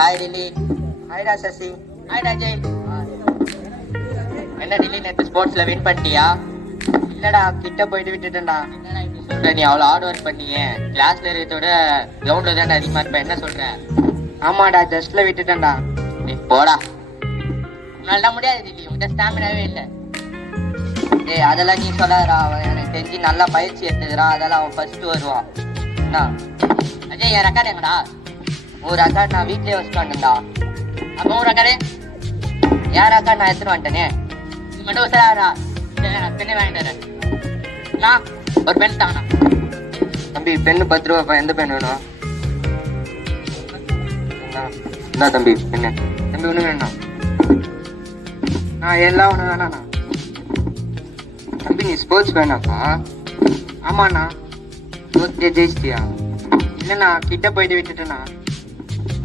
Hi Delhi. ஹாய்டா Sasi. ஹாய்டா Jai. என்ன டில்லி, நேற்று ஸ்போர்ட்ஸ்ல வின் பண்ணிட்டியா? இல்லடா, கிட்ட போயிட்டு விட்டுட்டேன்டா. என்னடா இப்படி சொல்ற? நீ அவ்வளோ ஹார்ட் ஒர்க் பண்ணியே. கிளாஸ்ல இருக்கிறதோட கிரவுண்ட்ல தான் அதிகமா இருப்ப. என்ன சொல்ற? ஆமாடா, ஜஸ்ட்ல விட்டுட்டேன்டா. நீ போடா. உன்னால முடியாது டில்லி, உன்கிட்ட ஸ்டாமினாவே இல்லை. ஏய், அதெல்லாம் நீ சொல்லாதடா. அவன் எனக்கு தெரிஞ்சு நல்லா பயிற்சி எடுத்துக்கிறான். அதெல்லாம் அவன் ஃபர்ஸ்ட் வருவான். என்ன அஜய், என் ரெக்கார்டு எங்கடா? ஒரு ரெக்கார்டு நான் வீட்லயே வச்சுட்டு வந்துட்டா. அப்போ ஒரு ரெக்கார்டு என் ரெக்கார்டு நான் எடுத்துட்டு வந்துட்டேனே. இது மட்டும் உசாரா? நான் பெண்ணை வாங்கிட்டு வரேன். நான் ஒரு பென் தாங்கண்ணா. தம்பி, பெண்ணு 10 ரூபாப்பா. எந்த பெண் வேணும்? என்ன தம்பி பெண்ணு? தம்பி ஒண்ணு வேணும். எல்லாம் ஒண்ணு வேணாண்ணா. தம்பி, நீ ஸ்போர்ட்ஸ் வேணாப்பா? ஆமாண்ணா. ஜெயிச்சிட்டியா? இல்லைண்ணா, கிட்ட போயிட்டு விட்டுட்டேண்ணா.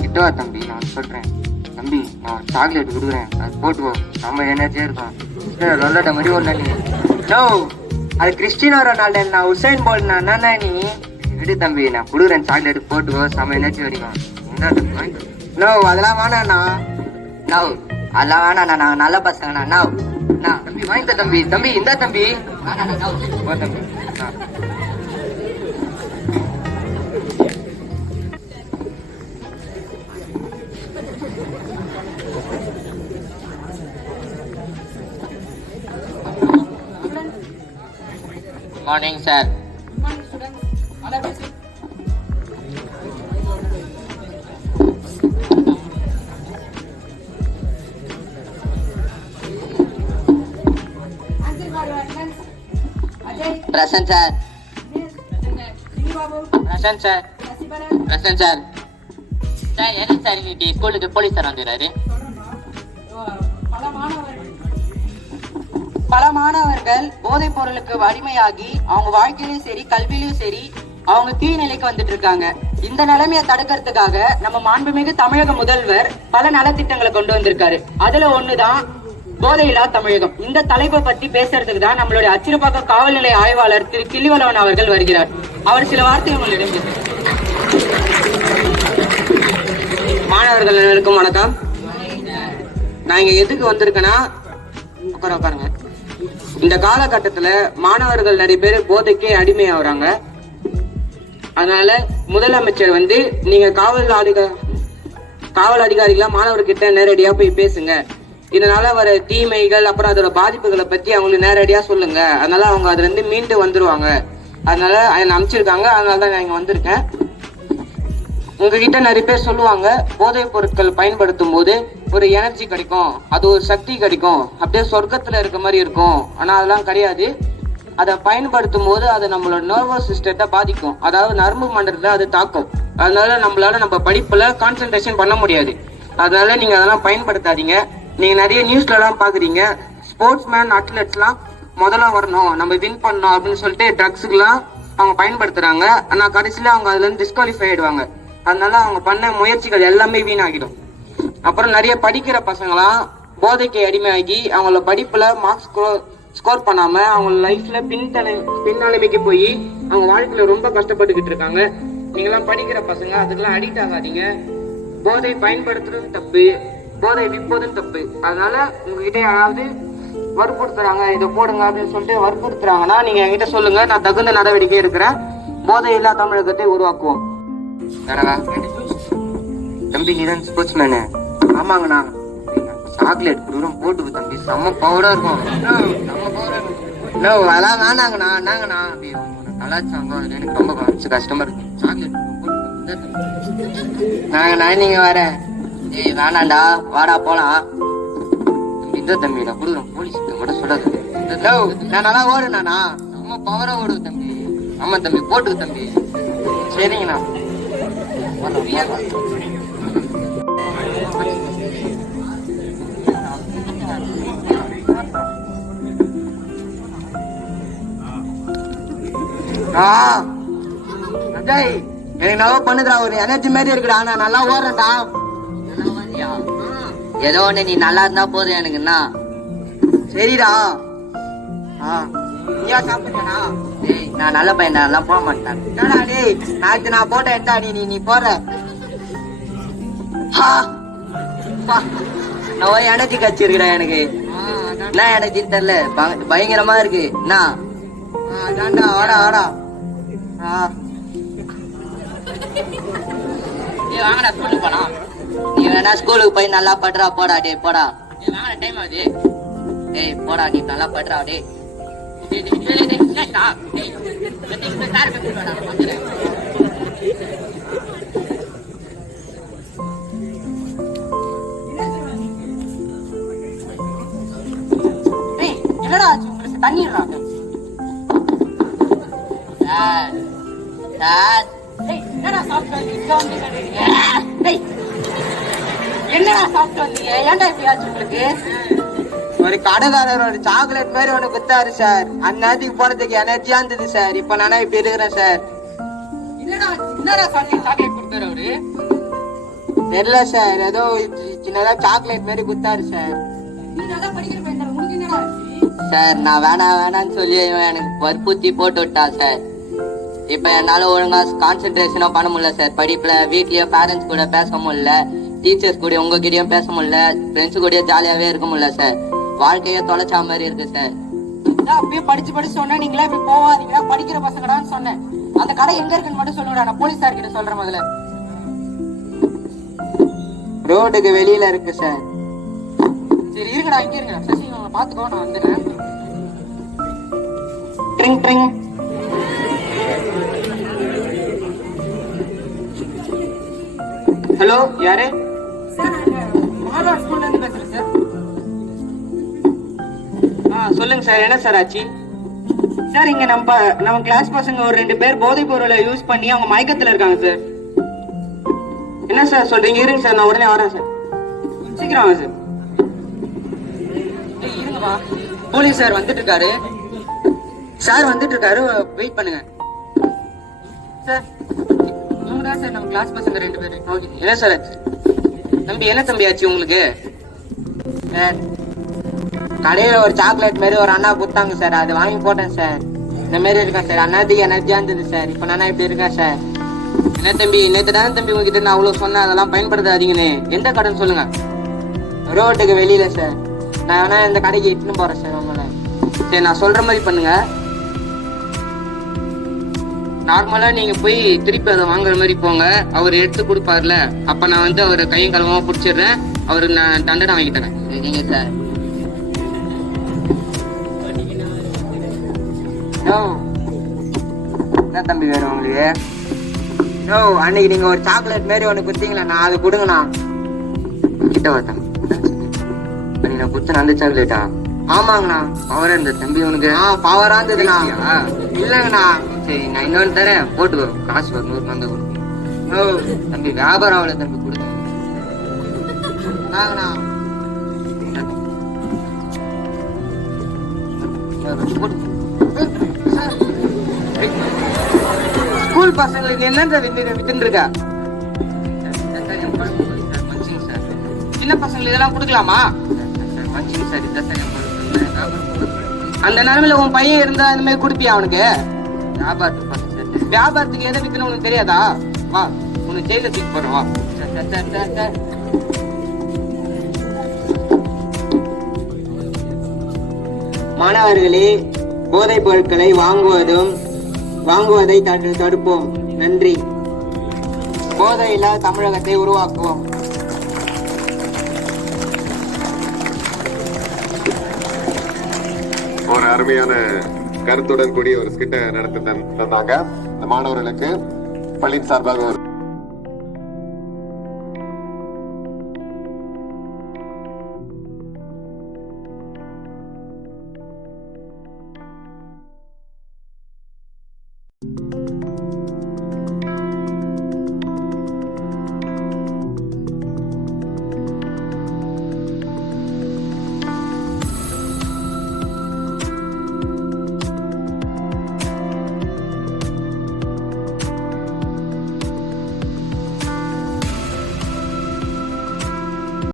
கிட்டவா தம்பி, நான் சொல்றேன். தம்பி, நான் சாக்லேட் கொடுக்குறேன், அது போட்டுக்கோ. நம்ம எனர்ஜியா இருக்கும். ரொனால்டோ மாதிரி ஒண்ணு நீ. நோ, அது கிறிஸ்டினோ ரொனால்டோ, நான் உசைன் போல்ட். நான் நீ விடு தம்பி, நான் கொடுக்குறேன். சாக்லேட் போட்டுக்கோ, செம்ம எனர்ஜி வரைக்கும். நோ, அதெல்லாம் வேணாண்ணா. நோ, அதெல்லாம் வேணாண்ணா. நாங்கள் நல்ல பசங்கண்ணா. நோ தம்பி, வாங்கிட்ட தம்பி. தம்பி இந்த தம்பி போ தம்பி. Morning sir. Present sir. Present sir. Present sir. Sir, என்ன சார் இன்னைக்கு ஸ்கூலுக்கு போலீஸ் சார் வந்துடுறாரு? பல மாணவர்கள் போதைப் பொருளுக்கு அடிமையாகி அவங்க வாழ்க்கையிலும் சரி கல்வியிலும் சரி அவங்க கீழ்நிலைக்கு வந்துட்டு இருக்காங்க. இந்த நிலைமையை தடுக்கிறதுக்காக நம்ம மாண்புமிகு தமிழக முதல்வர் பல நலத்திட்டங்களை கொண்டு வந்திருக்காரு. அதுல ஒண்ணுதான் போதையில்லா தமிழகம். இந்த தலைப்பை பத்தி பேசுறதுக்கு தான் நம்மளுடைய அச்சிறுபாக்கம் காவல் நிலைய ஆய்வாளர் திரு கிள்ளிவளவன் அவர்கள் வருகிறார். அவர் சில வார்த்தை உங்களிடம் பேசுகிறார். மாணவர்கள் அனைவருக்கும் வணக்கம். நான் இங்க எதுக்கு வந்திருக்கேன்னா, உட்காருங்க. இந்த காலகட்டத்துல மாணவர்கள் நிறைய பேர் போதைக்கே அடிமையாகிறாங்க. அதனால முதலமைச்சர் நீங்க காவல் அதிகாரிகளா மாணவர்கிட்ட நேரடியா போய் பேசுங்க. இதனால வர தீமைகள் அப்புறம் அதோட பாதிப்புகளை பத்தி அவங்களுக்கு நேரடியா சொல்லுங்க. அதனால அவங்க அதுல இருந்து மீண்டு வந்துருவாங்க. அதனால என்ன அமைச்சிருக்காங்க. அதனாலதான் நான் இங்க வந்திருக்கேன். உங்ககிட்ட நிறைய பேர் சொல்லுவாங்க, போதைப் பொருட்கள் பயன்படுத்தும் போது ஒரு எனர்ஜி கிடைக்கும், அது ஒரு சக்தி கிடைக்கும், அப்படியே சொர்க்கத்துல இருக்க மாதிரி இருக்கும். ஆனா அதெல்லாம் கிடையாது. அதை பயன்படுத்தும் போது அது நம்மளோட நர்வஸ் சிஸ்டத்தை பாதிக்கும். அதாவது நரம்பு மண்டலத்தை அது தாக்கும். அதனால நம்மளால நம்ம படிப்புல கான்சென்ட்ரேஷன் பண்ண முடியாது. அதனால நீங்க அதெல்லாம் பயன்படுத்தாதீங்க. நீங்க நிறைய நியூஸ்ல எல்லாம் பாக்குறீங்க, ஸ்போர்ட்ஸ் மேன் அத்லெட்ஸ் எல்லாம் முதல்ல வரணும், நம்ம வின் பண்ணணும் அப்படின்னு சொல்லிட்டு ட்ரக்ஸுக்கு எல்லாம் அவங்க பயன்படுத்துறாங்க. ஆனா கடைசியில அவங்க அதுல இருந்து டிஸ்குவாலிஃபை ஆயிடுவாங்க. அதனால அவங்க பண்ண முயற்சிகள் எல்லாமே வீணாகிடும். அப்புறம் நிறைய படிக்கிற பசங்களாம் போதைக்கு அடிமையாகி அவங்கள படிப்புல மார்க்ஸ் ஸ்கோர் பண்ணாம அவங்க லைஃப்ல பின்னலைமைக்கு போய் அவங்க வாழ்க்கையில ரொம்ப கஷ்டப்பட்டுக்கிட்டு இருக்காங்க. நீங்கெல்லாம் படிக்கிற பசங்க, அதுக்கெல்லாம் அடிக்ட் ஆகாதீங்க. போதை பயன்படுத்துறதும் தப்பு, போதை விற்பதும் தப்பு. அதனால உங்ககிட்ட யாராவது வற்புறுத்துறாங்க, இதை போடுங்க அப்படின்னு சொல்லிட்டு வற்புறுத்துறாங்கன்னா நீங்க என்கிட்ட சொல்லுங்க, நான் தகுந்த நடவடிக்கை எடுக்கிறேன். போதை இல்லா தமிழகத்தை உருவாக்குவோம். தம்பி, நீதான் ஸ்போர்ட்ஸ் மேனு? ஆமாங்கண்ணா. சாக்லேட் கொடுக்குறோம், போட்டுக்கு தம்பி. செம்ம பவரா இருக்கும். அதெல்லாம் வேணாங்கண்ணா. என்னங்கண்ணா கலாச்சாரம் எனக்கு ரொம்ப கஷ்டமா இருக்கு. சாக்லேட் நாங்கண்ணா. நீங்க வேற ஏய் வேணாண்டா, வாடா போலாம். தம்பி இந்த தம்பி நான் கொடுக்குறேன், போலீஸ் மட்டும் சொல்லாது. நான் நல்லா ஓடுனாண்ணா, செம்ம பவரா ஓடுது தம்பி. ஆமா தம்பி, போட்டுக்கு தம்பி. சரிங்கண்ணா. அஜய், எனக்கு நல்லா பண்ணுதா, ஒரு எனர்ஜி மாதிரி இருக்குடா. நான் நல்லா ஓடுறேன்டா. ஏதோ ஒண்ணு, நீ நல்லா இருந்தா போதும் எனக்குண்ணா. சரிடா. நீயா சாப்பிட்டா? டேய், நான் நல்ல பையன், நல்லா போக மாட்டேன். என்னடா டேய், நாளைக்கு நான் போட்டேன், நீ போற. நான் எனர்ஜி கட்சி இருக்குடா எனக்கு. என்ன எனர்ஜின்னு தெரியல, பயங்கரமா இருக்கு. என்ன அதான்டா, வாடா வாடா. வாங்கடா ஸ்கூலுக்கு போலாம். நீ வேணா ஸ்கூலுக்கு போய் நல்லா படுறா, போடா டே போடா. வாங்கடா, டைம் ஆகுது. ஏய் போடா, நீ நல்லா படுறா டே. என்னடா ஆச்சு உங்களுக்கு? தண்ணிடுறாங்க. என்னடா சாப்பிட்டு வந்தீங்க? என்னடா சாப்பிட்டு வந்தீங்க? ஏன்டா இப்படி ஆச்சு உங்களுக்கு? ஒரு கடைக்காரர் ஒரு சாக்லேட் மாதிரி ஒண்ணு குத்தாரு சார். அந்நேரத்துக்கு போறதுக்கு எனர்ஜியா இருந்தது சார். இப்ப நானா இப்படி இருக்கிறேன் சார். என்னடா சாக்லேட் கொடுத்தாரு அவரு? தெரியல சார், ஏதோ சின்னதா சாக்லேட் மாதிரி குத்தாரு சார். நீ நல்லா படிக்கிற பையன், உனக்கு என்னடா ஆச்சு? சார் நான் வேணான்னு சொல்லி எனக்கு வற்புறுத்தி போட்டு விட்டா சார். இப்ப என்னால ஒழுங்கா கான்சென்ட்ரேஷனும் பண்ண முடியல சார் படிப்புல. வீட்லயும் பேரண்ட்ஸ் கூட பேச முடியல, டீச்சர்ஸ் கூட உங்ககிட்டயும் பேச முடியல, ஃப்ரெண்ட்ஸ் கூட ஜாலியாவே இருக்க முடியல சார். வாழ்க்கையே தொலைச்சா மாதிரி இருக்கு சார். அப்பயே படிச்சு சொன்னேன், நீங்களா இப்படி போவாதீங்களா, படிக்கிற பசங்கடான்னு சொன்னேன். அந்த கடை எங்க இருக்குன்னு மட்டும் சொல்லுடா, நான் போலீஸார் கிட்ட சொல்றேன். முதல்ல ரோடுக்கு வெளியில இருக்கு சார். சரி இருங்கடா, இங்க இருங்க. சசி பாத்துக்கோ, நான் வந்துடுறேன். Drink drink. ஹலோ, யாரு? சார் மார்வாட் ஸ்கூல்ல இருந்து பேசுறேன் சார். சொல்லுங்க சார், என்ன சார் ஆச்சு? சார் இங்க நம்ம கிளாஸ் பசங்க ஒரு 2 பேர் போதைப் பொருளை யூஸ் பண்ணி அவங்க மயக்கத்துல இருக்காங்க சார். என்ன சார் சொல்றீங்க? இருங்க சார், நான் உடனே வரேன் சார். சீக்கிரம் வாங்க சார். இருங்கப்பா, போலீஸ் சார் வந்துட்டு இருக்காரு. சார் வந்துட்டு இருக்காரு, வெயிட் பண்ணுங்க சார். இவங்க தான் சார் நம்ம கிளாஸ் பசங்க 2 பேரு. ஓகே. என்ன சார் ஆச்சு? தம்பி என்ன தம்பி ஆச்சு உங்களுக்கு? கடையில ஒரு சாக்லேட் மாதிரி ஒரு அண்ணா குத்தாங்க சார், அது வாங்கி போட்டேன் சார். இந்த மாதிரி இருக்கேன் சார். அண்ணாத்துக்கு எனர்ஜியா இருந்தது சார். இப்ப நானா இப்படி இருக்கேன் சார். என்ன தம்பி, நேற்று தானே தம்பி உங்ககிட்ட நான் அவ்வளவு சொன்னேன், அதெல்லாம் பயன்படுத்தாதீங்கன்னு. எந்த கடைன்னு சொல்லுங்க. ரோட்டுக்கு வெளியில சார். நான் வேணா இந்த கடைக்கு இட்டுன்னு போறேன் சார் உங்களை. சரி, நான் சொல்ற மாதிரி பண்ணுங்க. நார்மலா நீங்க போய் திருப்பி அதை வாங்குற மாதிரி போங்க. அவர் எடுத்து கொடுப்பாருல, அப்ப நான் வந்து அவர் கையும் களவமா பிடிச்சிடுறேன். அவருக்கு நான் தண்டனை வாங்கி தரேன். சரிங்க சார். என்ன தம்பி வேணும் உங்களுக்கு? அன்னைக்கு நீங்க ஒரு சாக்லேட் மாதிரி ஒண்ணு குடுத்தீங்களா, நான் அதை கொடுங்கண்ணா. கிட்ட வரேன். நான் குடுத்த அந்த சாக்லேட்டா? ஆமாங்கண்ணா. பவரா இருந்த தம்பி உனக்கு? பவரா இருந்ததுண்ணா. இல்லங்கண்ணா. சரி, நான் இன்னொன்னு தரேன், போட்டுக்கோ. காசு ஒரு 100 வந்து கொடுக்கும். தம்பி வியாபாரம் அவ்வளவு தம்பி கொடுங்க. ஸ்கூல் பசங்களுக்கு என்ன வித்துட்டு இருக்கா? சின்ன பசங்களுக்கு இதெல்லாம் கொடுக்கலாமா? அந்த நிலைமையில உன் பையன் இருந்தா இந்த மாதிரி குடுப்பியா அவனுக்கு? வியாபாரத்துக்கு எதை வித்துன்னு உனக்கு தெரியாதா? வா, உனக்கு ஜெயில தூக்கி போடுறோம் வா. மாணவர்களே, போதைப் பொருட்களை வாங்குவதை தடுப்போம். நன்றி. போதையில்லா தமிழகத்தை உருவாக்குவோம். ஒரு அருமையான கருத்துடன் கூடிய ஒரு ஸ்கிட்ட நடத்தி தந்தாங்க. இந்த மாணவர்களுக்கு பள்ளியின் சார்பாக ஒரு